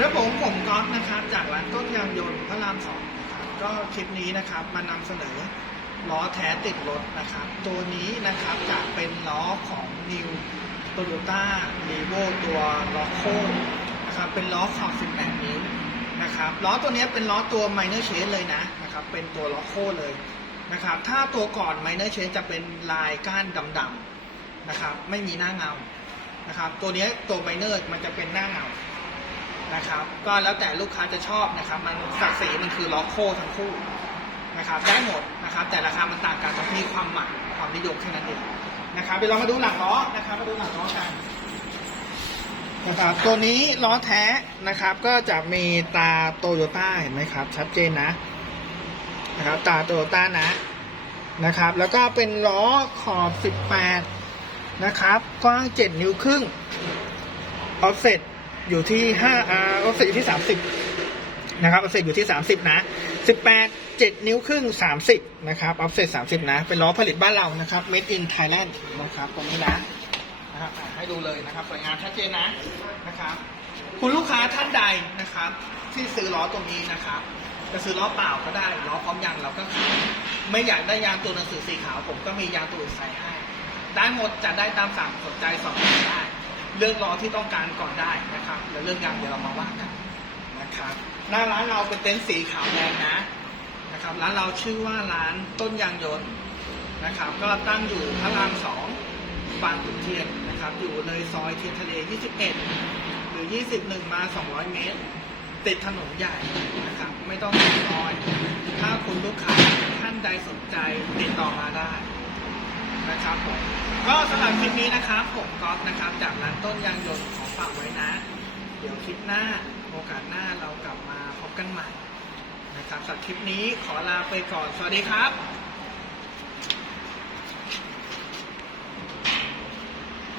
แล้วผมผมก๊อฟนะครับจากร้านต้นยางยนต์พระรามสองนะครับก็คลิปนี้นะครับมานำเสนอล้อแท้ติดรถนะครับ ตัวนี้นะครับจะเป็นล้อของ New Toyota r e v o ตัวล้อโค้งนะครับเป็นล้อขอบ18 นิ้วนะครับล้อตัวนี้เป็นล้อตัว minor change เลยนะนะครับเป็นตัวล้อโค้งเลยนะครับถ้าตัวก่อน minor change จะเป็นลายก้านดำๆนะครับไม่มีหน้าเงานะครับตัวนี้ตัว minor มันจะเป็นหน้าเงา นะครับ ก็แล้วแต่ลูกค้าจะชอบนะครับ มันสักสีมันคือล็อกโคทั้งคู่นะครับ ได้หมดนะครับ แต่ราคามันต่างกันตรงที่ความหมายความนิยมแค่นั้นเองนะครับเดี๋ยวเรามาดูหลังล้อนะครับ มาดูหลังล้อกันนะครับตัวนี้ล้อแท้นะครับ ก็จะมีตาโตโยต้าเห็นไหมครับ ชัดเจนนะนะครับ ตาโตโยต้านะนะครับ แล้วก็เป็นล้อขอบ 18 นะครับ กว้าง 7 นิ้วครึ่งออฟเซ็ต อยู่ที่ห้าอ่าออฟเซ็ตอยู่ที่สามสิบนะครับออฟเซ็ตอยู่ที่สามสิบนะสิบแปดเจ็ดนิ้วครึ่งสามสิบนะครับออฟเซ็ตสามสิบนะ เป็นล้อผลิตบ้านเรานะครับ made in Thailand นะครับตรงนี้นะนะครับอะให้ดูเลยนะครับสวยงามชัดเจนนะนะครับคุณลูกค้าท่านใดนะครับ ที่ซื้อล้อตรงนี้นะครับจะซื้อล้อเปล่าก็ได้ล้อพร้อมยางเราก็ขายไม่อยากได้ยางตัวหนังสือสีขาว ผมก็มียางตัวอื่นใส่ให้ได้หมดจะได้ตามสั่งสนใจสอบถามได้ เลือกล้อที่ต้องการก่อนได้นะครับแล้วเรื่องยางเดี๋ยวเรามาว่ากันนะครับหน้าร้านเราเป็นเต็นท์สีขาวแดงนะนะครับร้านเราชื่อว่าร้านต้นยางยนต์นะครับ ก็ตั้งอยู่พระรามสองบางขุนเทียนนะครับ อยู่เลยซอยเทียนทะเล 21 หรือ 21 มา 200 เมตร ติดถนนใหญ่นะครับ ไม่ต้องติดซอย ถ้าคุณลูกค้าท่านใดสนใจติดต่อมาได้ นะครับผม ก็สำหรับคลิปนี้นะครับผมก๊อฟนะครับจากร้านต้นยางยนต์ของฝากไว้นะ เดี๋ยวคลิปหน้าโอกาสหน้าเรากลับมาพบกันใหม่นะครับสำหรับคลิปนี้ขอลาไปก่อน สวัสดีครับ